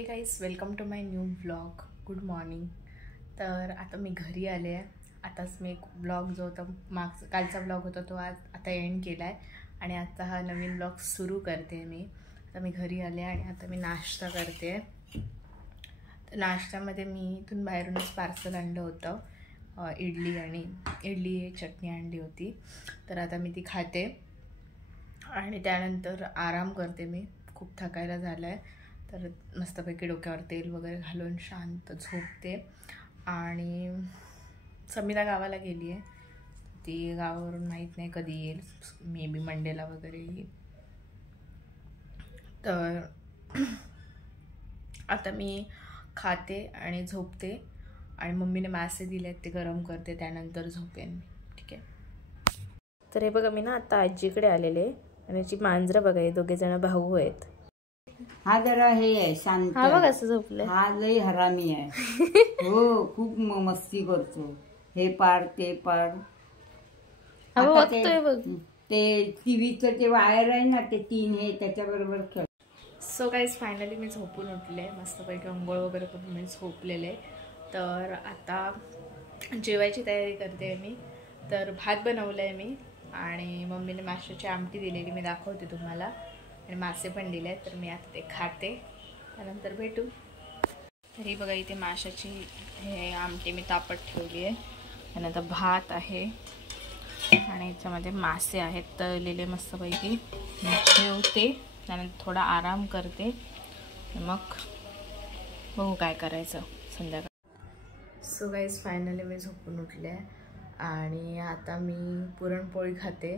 हे guys, welcome to my new vlog. Good morning. तर आता मी घरी आले आहे. आताच मी एक व्लॉग जो होता कालचा व्लॉग होता तो आता एंड केला आहे आणि आजचा हा नवीन व्लॉग सुरू करते मी. आता मी घरी आले आणि आता मी नाश्ता करते. तर नाश्त्यामध्ये मी इथून बाहेरूनच पार्सल आणलं होतं. इडली चटणी आणली होती. तर आता मी ती खाते आणि त्यानंतर आराम करते. मी खूप थकायला झालं आहे. तर मस्तपैकी डोक्यावर तेल वगैरे घालून शांत झोपते. आणि समिता गावाला गेली आहे. ती गावावरून माहीत नाही कधी येईल, मे बी मंडेला वगैरे येईल. तर आता मी खाते आणि झोपते आणि मम्मीने मासे दिले आहेत ते गरम करते, त्यानंतर झोपेन मी. ठीक आहे. तर हे बघा, मी ना आता आजीकडे आलेले आणि याची मांजरं बघा, हे दोघे जण भाऊ आहेत. हा जरा हे आहे शांत. हा बघ असं झोपलंय. हा लई हरामी आहे. हो, खूप मस्ती करतो. हे पाड ते पाड. ते टीव्हीचं ते वायर आहे ना, ते 3 हे त्याच्याबरोबर खेळ. सो गाईज, फायनली मी झोपून उठले. मस्तपैकी अंघोळ वगैरे करून मी झोपलेले. तर आता जेवायची तयारी करते मी. तर भात बनवलं आहे मी आणि मम्मीने माशाची आमटी दिलेली, मी दाखवते तुम्हाला. आणि मासे पण दिले. तर मी आता ते खाते, त्यानंतर भेटू. तरी बघा, इथे माशाची हे आमटी मी तापत ठेवली आहे. त्यानंतर भात आहे आणि याच्यामध्ये मासे आहेत तळलेले मस्तपैकी. मी ठेवते, त्यानंतर थोडा आराम करते, मग बघू काय करायचं संध्याकाळी. सो गाईज, फायनली मी झोपून उठले आणि आता मी पुरणपोळी खाते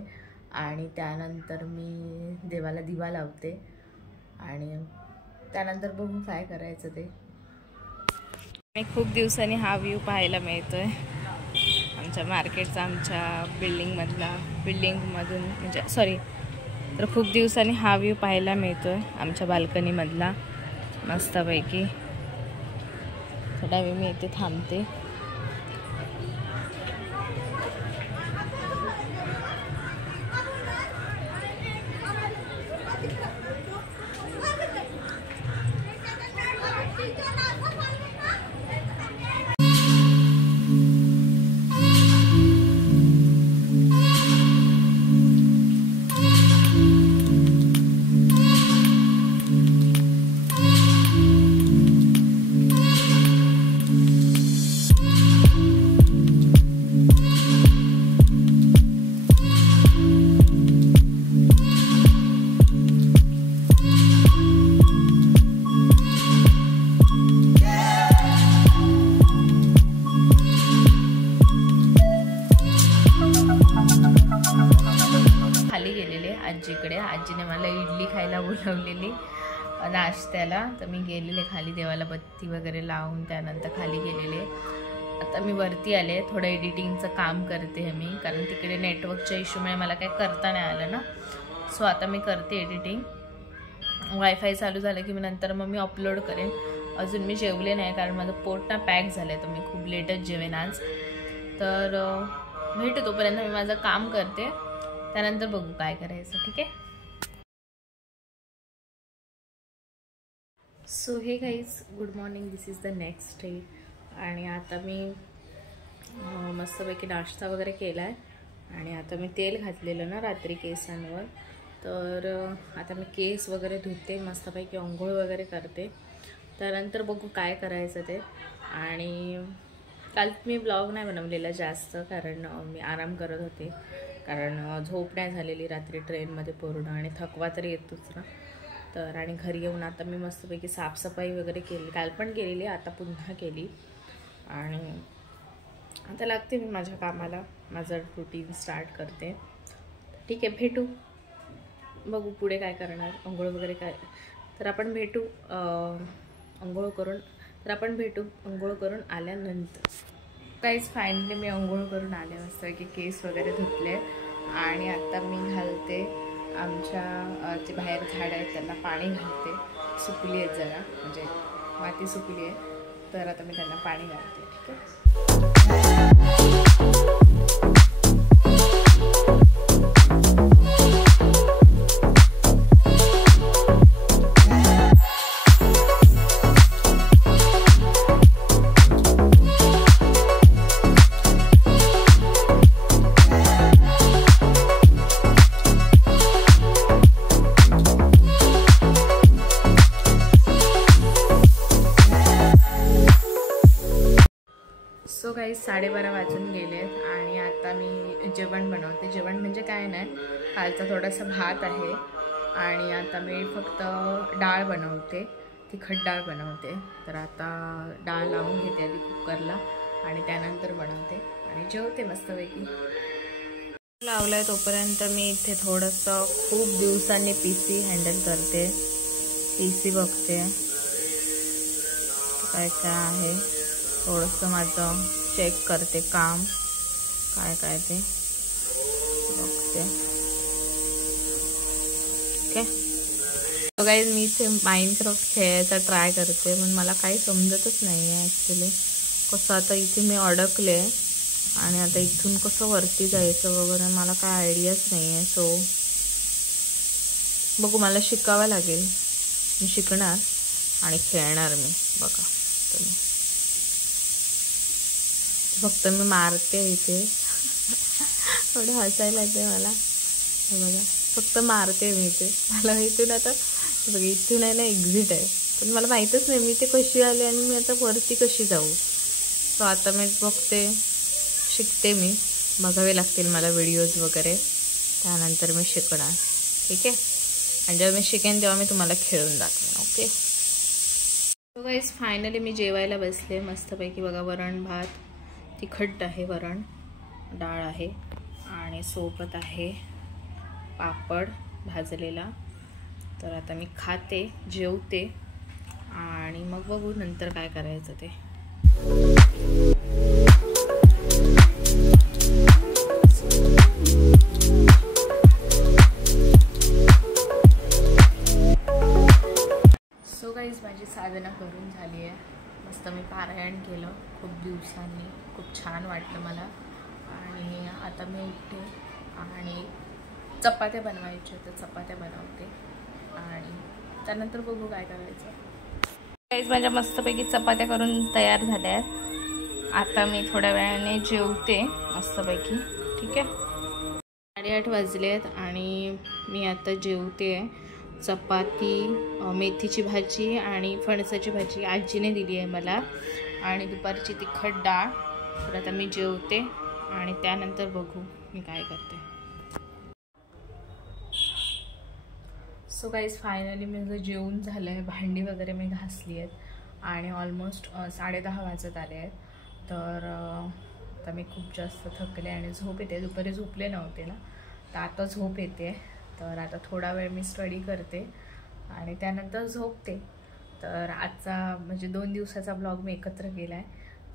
आणि त्यानंतर मी देवाला दिवा लावते आणि त्यानंतर बघू काय करायचं ते. आणि खूप दिवसांनी हा व्ह्यू पाहायला मिळतोय आमच्या मार्केटचा, आमच्या बिल्डिंगमधून म्हणजे सॉरी. तर खूप दिवसांनी हा व्ह्यू पाहायला मिळतोय आमच्या बाल्कनीमधला मस्तपैकी. थोडा वेळ मी इथे थांबते. आजीकडे. आजीने मला इडली खायला बोलवलेली नाश्त्याला. तर मी गेलेले खाली देवाला बत्ती वगैरे लावून, त्यानंतर खाली गेलेले. आता मी वरती आले. थोडं एडिटिंगचं काम करते मी, कारण तिकडे नेटवर्कच्या इश्यूमुळे मला काही करता नाही आलं ना. सो आता मी करते एडिटिंग. वायफाय चालू झालं की नंतर मग मी अपलोड करेन. अजून मी जेवले नाही कारण माझं पोट ना पॅक झालं आहे, तर मी खूप लेटच जेवेन आज. तर भेटू, तोपर्यंत मी माझं काम करते, त्यानंतर बघू काय करायचं. ठीक आहे. सो हे guys, good morning. This is the next day. आणि आता मी मस्तपैकी नाश्ता वगैरे केला आहे आणि आता मी तेल घातलेलं ना रात्री केसांवर. तर आता मी केस वगैरे धुते, मस्तपैकी अंघोळ वगैरे करते, त्यानंतर बघू काय करायचं ते. आणि काल मी ब्लॉग नाही बनवलेला जास्त, कारण मी आराम करत होते, कारण झोप नाही झालेली रात्री ट्रेनमध्ये पूर्ण आणि थकवा तरी येतोच ना. तर आणि घरी येऊन आता मी मस्तपैकी साफसफाई वगैरे केली. काल पण केलेली, आता पुन्हा केली आणि आता लागते मी माझ्या कामाला. माझं रुटीन स्टार्ट करते. ठीक आहे, भेटू. बघू पुढे काय करणार, अंघोळ वगैरे काय. तर आपण भेटू अंघोळ करून आल्यानंतर. काहीच फायनली मी अंघोळ करून आले, मस्तपैकी केस वगैरे धुतले आणि आता मी घालते आमच्या जे बाहेर झाड आहेत त्यांना पाणी घालते. सुकली आहेत जरा, म्हणजे माती सुकली आहे, तर आता मी त्यांना पाणी घालते. ठीक आहे. काही 12:30 वाजून गेलेत आणि आता मी जेवण बनवते. जेवण म्हणजे काय नाही, कालचा थोडासा भात आहे आणि आता मी फक्त डाळ बनवते, तिखट डाळ बनवते. तर आता डाळ लावून घेते आधी कुकरला आणि त्यानंतर बनवते आणि जेवते मस्तपैकी. लावलाय तोपर्यंत मी इथे थोडंसं खूप दिवसांनी PC हँडल करते, PC बघते काय काय आहे, थोडंसं माझं चेक करते काम काय काय ते बघते. ओके सो गाईज, मी इथे माइनक्राफ्ट खेळायचा ट्राय करते पण मला काही समजतच नाही आहे ॲक्च्युली. कसं आता इथे मी अडकले आणि आता इथून कसं वरती जायचं वगैरे मला काय आयडियाच नाही आहे. सो बघू, मला शिकावं लागेल. मी शिकणार आणि खेळणार मी. बघा तुम्ही, फक्त मी मारते इथे थोडं हसायला येते मला. बघा फक्त मारते मी इथे. मला इथून आता बघा, इथून आहे ना एक्झिट आहे, पण मला माहीतच नाही मी ते कशी आले आणि मी आता वरती कशी जाऊ. सो आता मी बघते, शिकते. मी बघावे लागतील मला व्हिडिओज वगैरे, त्यानंतर मी शिकणार. ठीक आहे, आणि जेव्हा मी शिकेन तेव्हा मी तुम्हाला खेळून दाखवेन. ओके सो गाईज, फायनली मी जेवायला बसले मस्तपैकी. बघा, वरण भात, तिखट आहे वरण, डाळ आहे आणि सोबत आहे पापड भाजलेला. तर आता मी खाते, जेवते आणि मग बघू नंतर काय करायचं ते. सो गाईज, माझी साधना करून झाली आहे. मस्त मी पारायण केलं खूप दिवसांनी, खूप छान वाटलं मला. आणि आता मी उठते आणि चपात्या बनवायच्या तर चपात्या बनवते आणि त्यानंतर बघू काय करायचं. गाईज, माझ्या मस्तपैकी चपात्या करून तयार झाल्या आहेत. आता मी थोड्या वेळाने जेवते मस्तपैकी. ठीक आहे, 8:30 वाजलेत आणि मी आता जेवते. चपाती, मेथीची भाजी आणि फणसाची भाजी आजीने दिली आहे मला आणि दुपारची तिखट डाळ. तर आता मी जेवते आणि त्यानंतर बघू मी काय करते. सो गाईज, फायनली माझं जेवण झालं आहे, भांडी वगैरे मी घासली आहेत आणि ऑलमोस्ट 10:30 वाजत आले आहेत. तर आता मी खूप जास्त थकले आणि झोप येते. दुपारी झोपले नव्हते ना, तर आता झोप येते. तर आता थोडा वेळ मी स्टडी करते आणि त्यानंतर झोपते. तर आजचा म्हणजे 2 दिवसाचा ब्लॉग मी एकत्र केला आहे.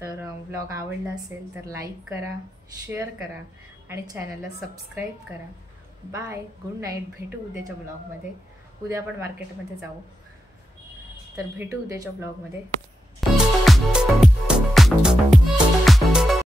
तर ब्लॉग आवडला असेल तर लाईक करा, शेअर करा आणि चॅनलला सबस्क्राईब करा. Bye, good night. भेटू उद्याच्या ब्लॉगमध्ये. उद्या आपण मार्केटमध्ये जाऊ, तर भेटू उद्याच्या ब्लॉगमध्ये.